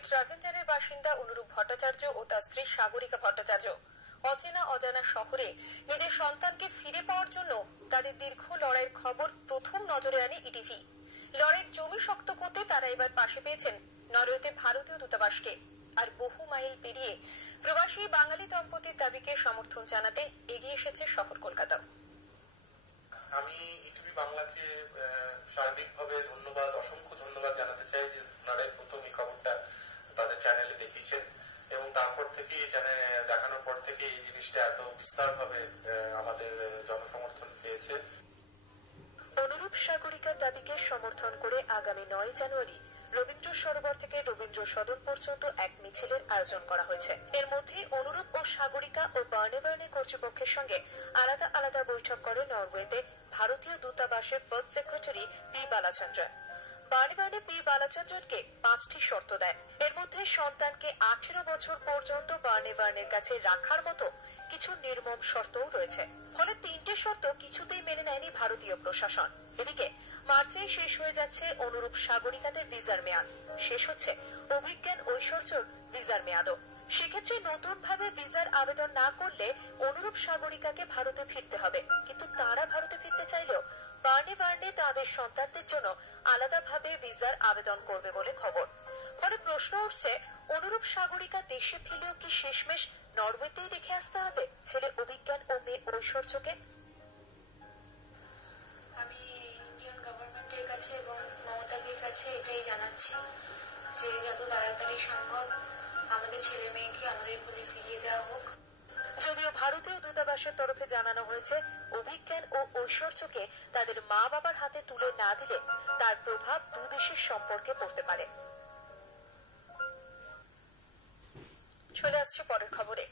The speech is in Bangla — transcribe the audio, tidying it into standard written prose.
লরেট রাভেঞ্জারের বাসিন্দা অনুরূপ ভট্টাচার্য ও তার স্ত্রী সাগরিকা ভট্টাচার্য অচেনা অজানা শহরে নিজের সন্তানকে ফিরে পাওয়ার জন্য তাদের দীর্ঘ লড়াইয়ের খবর প্রথম নজরে আনে ইটিভি। লড়াইয়ের জমি শক্ত করতে তারা এবার পাশে পেয়েছেন নরওয়েতে ভারতীয় দূতাবাসকে। আর বহু মাইল পেরিয়ে প্রবাসী বাঙালি দম্পতির দাবিকে সমর্থন জানাতে এগিয়ে এসেছে শহর কলকাতাও। আমি ইটিভি বাংলাকে সার্বিকভাবে ধন্যবাদ, অসংখ্য ধন্যবাদ জানাতে চাই যে ওনারা প্রথম এই খবরটা তাদের চ্যানেলে দেখিয়েছেন এবং তারপর থেকে দেখানোর পর থেকে এই জিনিসটা এত বিস্তারভাবে আমাদের জনসমর্থন পেয়েছে। অনুরূপ সাগরিকার দাবিকে সমর্থন করে আগামী 9 জানুয়ারি রবীন্দ্র সরোবর থেকে রবীন্দ্র সদন পর্যন্ত এক মিছিলের আয়োজন করা হয়েছে। এর মধ্যে অনুরূপ ও সাগরিকা ও বার্নেভার্নে কর্তৃপক্ষের সঙ্গে আলাদা আলাদা বৈঠক করে নরওয়েতে ভারতীয় দূতাবাসের ফার্স্ট সেক্রেটারি পি বালাচন্দ্রন। বার্নেভার্নে পি বালাচন্দ্রনকে 5টি শর্ত দেয়। এর মধ্যে সন্তানকে 18 বছর পর্যন্ত বার্নেভার্নের কাছে রাখার মতো কিছু নির্মম শর্তও রয়েছে। ফলে 3টে শর্ত কিছুতেই মেনে নেয়নি ভারতীয় প্রশাসন। এদিকে মার্চে শেষ হয়ে যাচ্ছে অনুরূপ সাগরিকাদের ভিসার মেয়াদ, শেষ হচ্ছে অভিজ্ঞান ঐশ্বর্যর ভিসার মেয়াদও। সেক্ষেত্রে নতুন ভাবে ভিসার আবেদন না করলে অনুরূপ সাগরিকাকে ভারতে ফিরতে হবে। কিন্তু তারা ভারতে ফিরতে চাইলেও বার্নেভার্নে তাদের সন্তানদের জন্য আলাদাভাবে ভিসার আবেদন করবে বলে খবর। ফলে প্রশ্ন উঠছে, অনুরূপ সাগরিকা দেশে ফিরলেও কি শেষমেশ নরওয়েতেই রেখে আসতে হবে ছেলে অভিজ্ঞান ও মেয়ে ঐশ্বর্যকে? আমি ইন্ডিয়ান গভর্নমেন্টের কাছে এবং মমতাদির কাছে এটাই জানাচ্ছি যে যত তাড়াতাড়ি সম্ভব আমাদের ছেলে মেয়েকে আমাদের কোলে ফিরিয়ে দেওয়া হোক। যদিও ভারতীয় দূতাবাসের তরফে জানানো হয়েছে অভিজ্ঞান ও ঐশ্বর্যকে তাদের মা বাবার হাতে তুলে না দিলে তার প্রভাব দুদেশের সম্পর্কে পড়তে পারে। চলে আসছে পরের খবরে।